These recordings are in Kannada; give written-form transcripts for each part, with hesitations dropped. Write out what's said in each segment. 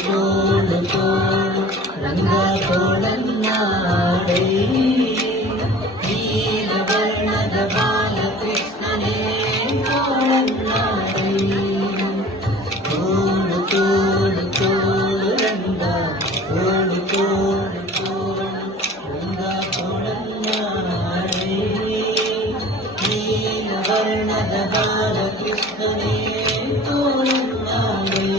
ತೋಳು ತೋಳು ರಂಗ ತೋಳನ್ನಾಡೈ ನೀಲ ವರ್ಣದ ಬಾಲಕೃಷ್ಣನೇ ತೋಳನ್ನಾಡೈ ತೋಳು ತೋಳು ತೋಳು ರಂಗ ತೋಳು ತೋಳು ತೋಳು ರಂಗ ತೋಳನ್ನಾಡೈ ನೀಲ ವರ್ಣದ ಬಾಲಕೃಷ್ಣನೇ ತೋಳನ್ನಾಡೈ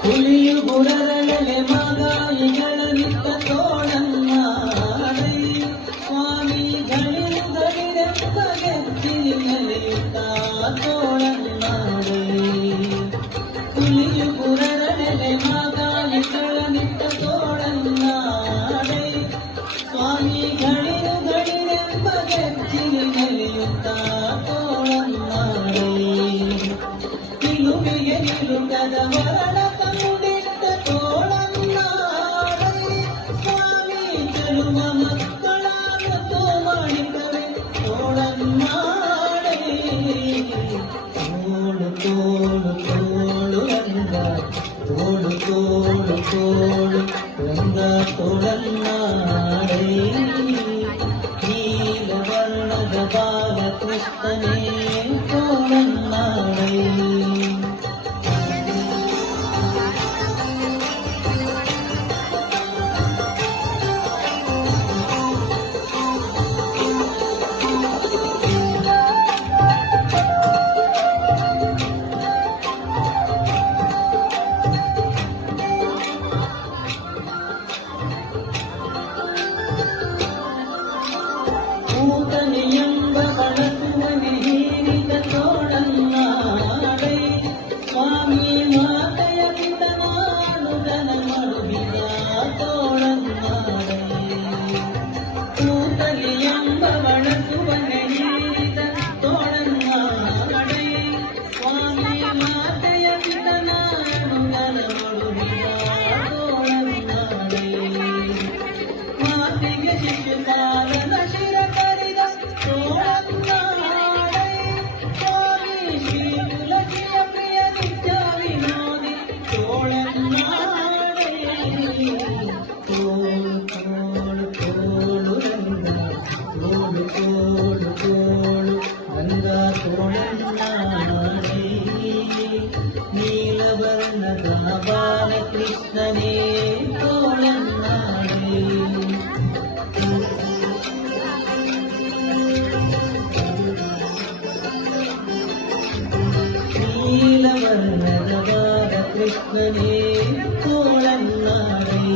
ಹುಲಿಯುಗುರರಳೆ ಮಗಾಯಿಗಳ ನಿತ್ತ ತೋಳನ್ನಾಡೈ ಸ್ವಾಮಿ ಗಳಿರುಗಳಿರೆಂಬ ಗೆದ್ದಿ ನೆಲೆಯುತ್ತ ತೋಳನ್ನಾಡೈ ಹುಲಿಯುಗುರರಳೆ ಮಗಾಯಿಗಳ ನಿತ್ತ ತೋಳನ್ನಾಡೈ ಸ್ವಾಮಿ ಗಳಿರುಗಳಿರೆಂಬ ಗೆದ್ದಿ ನೆಲೆಯುತ್ತ ತೋಳನ್ನಾಡೈ ನಿಲುವಿಗೆ ನಿಲುಗದ ವರಣ ತಂದಿಟ್ಟ ತೋಳನ್ನಾಡೈ ಸ್ವಾಮಿ ಚೆಲುವ ಮಕ್ಕಳ ಮೃತು ಮಾಡಿಕವೆ ತೋಳನ್ನಾಡೈ ತೋಳು ತೋಳು ತೋಳು ರಂಗ ತೋಳು ತೋಳು ತೋಳು ರಂಗ ತೋಳನ್ನಾಡೈ ನೀಲ ವರ್ಣದ ಬಾಲಕೃಷ್ಣನೇ ತೋಳನ್ನಾಡೈ ಕೂತನೆಯೆಂಬ ಬಳಸುವನೆ ಹೀರಿದ ತೋಳನ್ನಾಡೈ ಸ್ವಾಮಿ ಮಾತೆಯ ಪಿತನಾಡುಗನ ಮಡುಗಿದ ತೋಳನ್ನಾಡೈ ಕೂತನೆಯೆಂಬ ಬಳಸುವನೆ ಹೀರಿದ ತೋಳನ್ನಾಡೈ ಸ್ವಾಮಿ ಮಾತೆಯ ಪಿತನಾಡುಗನ ಮಡುಗಿದ ತೋಳನ್ನಾಡೈ ಮಾತೆಗೆ ಶಿಶುಪಾಲನ ಶಿರ ಕರಿದ ತೋಳನ್ನಾಡೈ ಸ್ವಾಮಿ ಶ್ರೀ ತುಳಸಿಯ ಪ್ರಿಯ ನಿತ್ಯ ವಿನೋದಿ ತೋಳನ್ನಾಡೈ ತೋಳು ತೋಳು ತೋಳು ರಂಗ ತೋಳು ತೋಳು ತೋಳು ರಂಗ ತೋಳನ್ನಾಡೈ ನೀಲವರ್ಣದ ಬಾಲಕೃಷ್ಣನೇ ತೋಳನ್ನಾಡೈ ನೀಲವರ್ಣದ ಬಾಲಕೃಷ್ಣನೇ ತೋಳನ್ನಾಡೈ